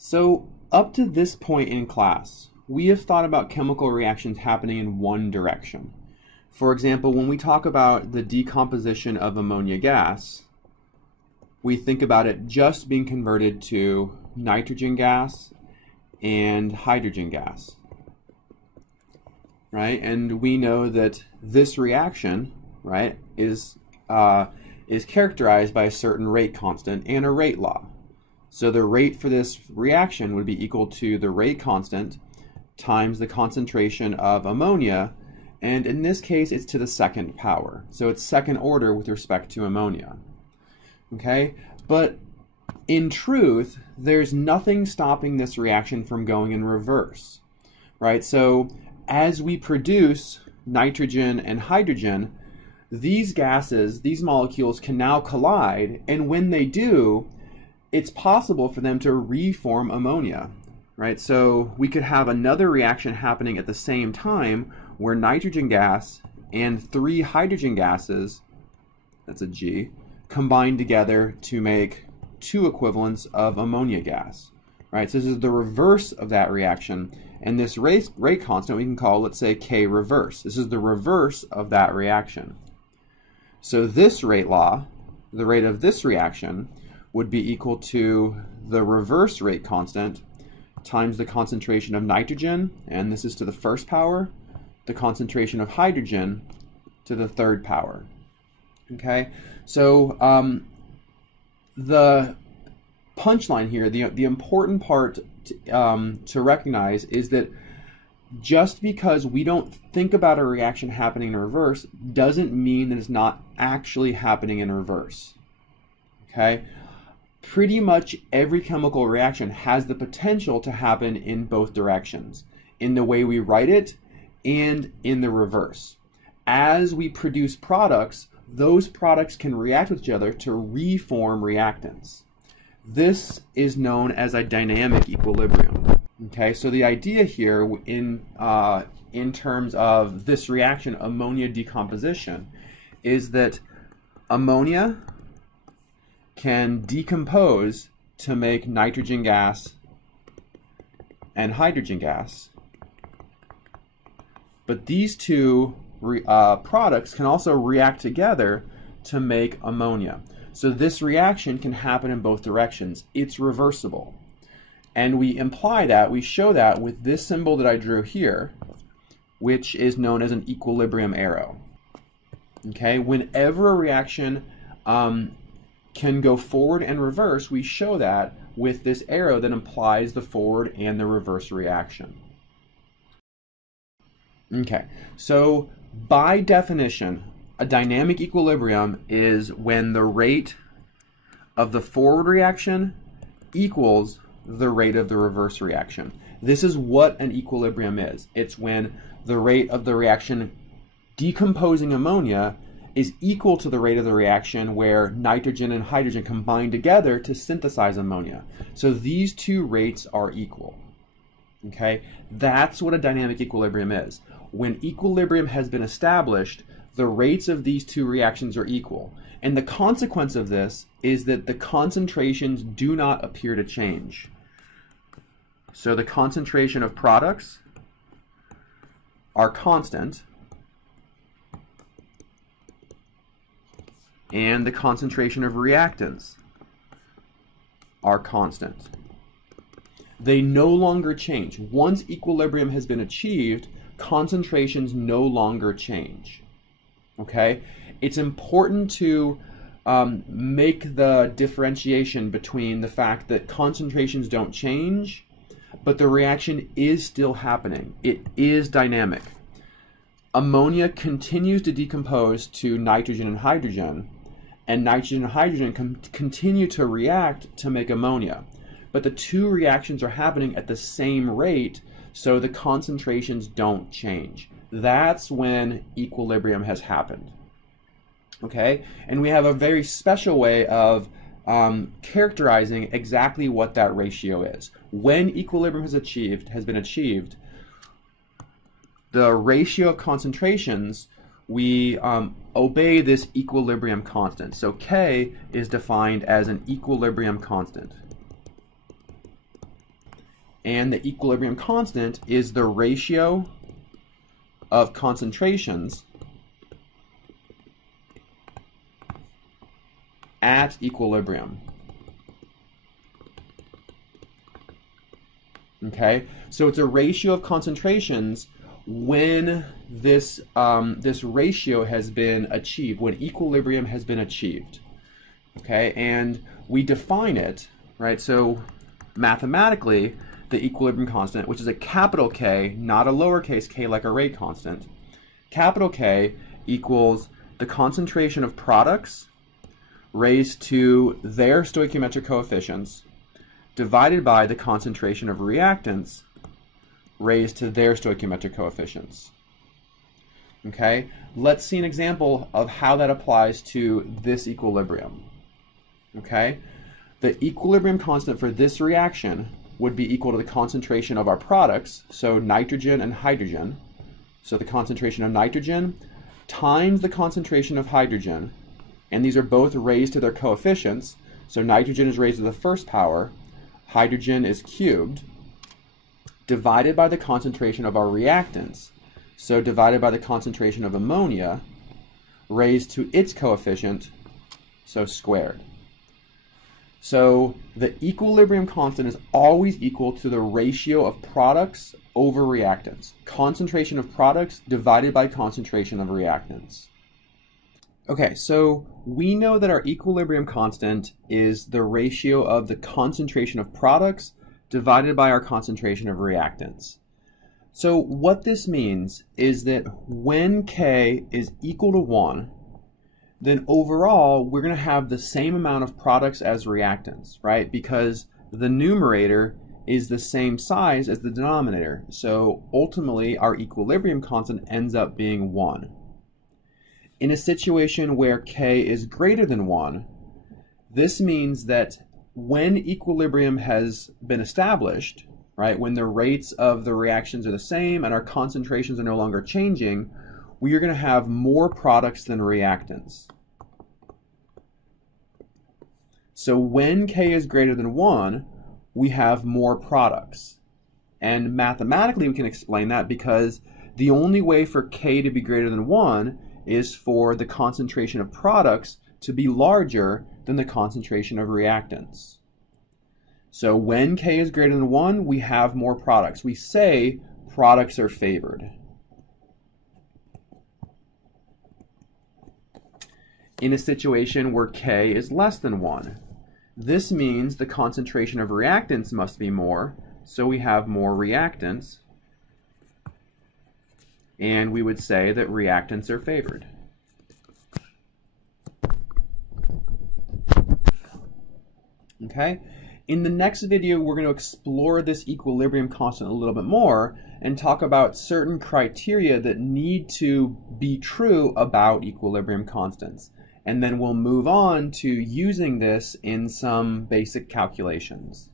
So up to this point in class, we have thought about chemical reactions happening in one direction. For example, when we talk about the decomposition of ammonia gas, we think about it just being converted to nitrogen gas and hydrogen gas, right? And we know that this reaction, right, is characterized by a certain rate constant and a rate law. So the rate for this reaction would be equal to the rate constant times the concentration of ammonia, and in this case it's to the second power. So it's second order with respect to ammonia. Okay, but in truth, there's nothing stopping this reaction from going in reverse, right? So as we produce nitrogen and hydrogen, these gases, these molecules can now collide, and when they do, it's possible for them to reform ammonia, right? So we could have another reaction happening at the same time where nitrogen gas and 3 hydrogen gases, that's a G, combine together to make 2 equivalents of ammonia gas, right? So this is the reverse of that reaction, and this rate constant we can call, let's say, K reverse. This is the reverse of that reaction. So this rate law, the rate of this reaction, would be equal to the reverse rate constant times the concentration of nitrogen, and this is to the first power, the concentration of hydrogen to the third power. Okay, so the punchline here, the important part to recognize is that just because we don't think about a reaction happening in reverse doesn't mean that it's not actually happening in reverse. Okay? Pretty much every chemical reaction has the potential to happen in both directions, in the way we write it and in the reverse. As we produce products, those products can react with each other to reform reactants. This is known as a dynamic equilibrium. Okay, so the idea here in terms of this reaction, ammonia decomposition, is that ammonia can decompose to make nitrogen gas and hydrogen gas. But these two products can also react together to make ammonia. So this reaction can happen in both directions. It's reversible. And we imply that, we show that with this symbol that I drew here, which is known as an equilibrium arrow. Okay, whenever a reaction can go forward and reverse, we show that with this arrow that implies the forward and the reverse reaction. Okay, so by definition, a dynamic equilibrium is when the rate of the forward reaction equals the rate of the reverse reaction. This is what an equilibrium is. It's when the rate of the reaction decomposing ammonia is equal to the rate of the reaction where nitrogen and hydrogen combine together to synthesize ammonia. So these two rates are equal. Okay, that's what a dynamic equilibrium is. When equilibrium has been established, the rates of these two reactions are equal. And the consequence of this is that the concentrations do not appear to change. So the concentration of products are constant, and the concentration of reactants are constant. They no longer change. Once equilibrium has been achieved, concentrations no longer change. Okay? It's important to make the differentiation between the fact that concentrations don't change, but the reaction is still happening. It is dynamic. Ammonia continues to decompose to nitrogen and hydrogen, and nitrogen and hydrogen continue to react to make ammonia. But the two reactions are happening at the same rate, so the concentrations don't change. That's when equilibrium has happened. Okay? And we have a very special way of characterizing exactly what that ratio is. When equilibrium has been achieved, the ratio of concentrations, we obey this equilibrium constant. So K is defined as an equilibrium constant. and the equilibrium constant is the ratio of concentrations at equilibrium. Okay, so it's a ratio of concentrations when this ratio has been achieved, when equilibrium has been achieved. Okay, and we define it, right? So mathematically, the equilibrium constant, which is a capital K, not a lowercase k like a rate constant, capital K equals the concentration of products raised to their stoichiometric coefficients divided by the concentration of reactants raised to their stoichiometric coefficients. Okay, let's see an example of how that applies to this equilibrium. Okay, the equilibrium constant for this reaction would be equal to the concentration of our products, so nitrogen and hydrogen. So the concentration of nitrogen times the concentration of hydrogen, and these are both raised to their coefficients. So nitrogen is raised to the first power, hydrogen is cubed, divided by the concentration of our reactants, so divided by the concentration of ammonia, raised to its coefficient, so squared. So the equilibrium constant is always equal to the ratio of products over reactants. Concentration of products divided by concentration of reactants. Okay, so we know that our equilibrium constant is the ratio of the concentration of products divided by our concentration of reactants. So what this means is that when K is equal to 1, then overall we're going to have the same amount of products as reactants, right? Because the numerator is the same size as the denominator. So ultimately our equilibrium constant ends up being 1. In a situation where K is greater than 1, this means that when equilibrium has been established, right, when the rates of the reactions are the same and our concentrations are no longer changing, we are going to have more products than reactants. So when K is greater than 1, we have more products. And mathematically we can explain that because the only way for K to be greater than 1 is for the concentration of products to be larger than the concentration of reactants. So when K is greater than 1, we have more products. We say products are favored. In a situation where K is less than 1, this means the concentration of reactants must be more, so we have more reactants, and we would say that reactants are favored. Okay? In the next video, we're going to explore this equilibrium constant a little bit more and talk about certain criteria that need to be true about equilibrium constants. And then we'll move on to using this in some basic calculations.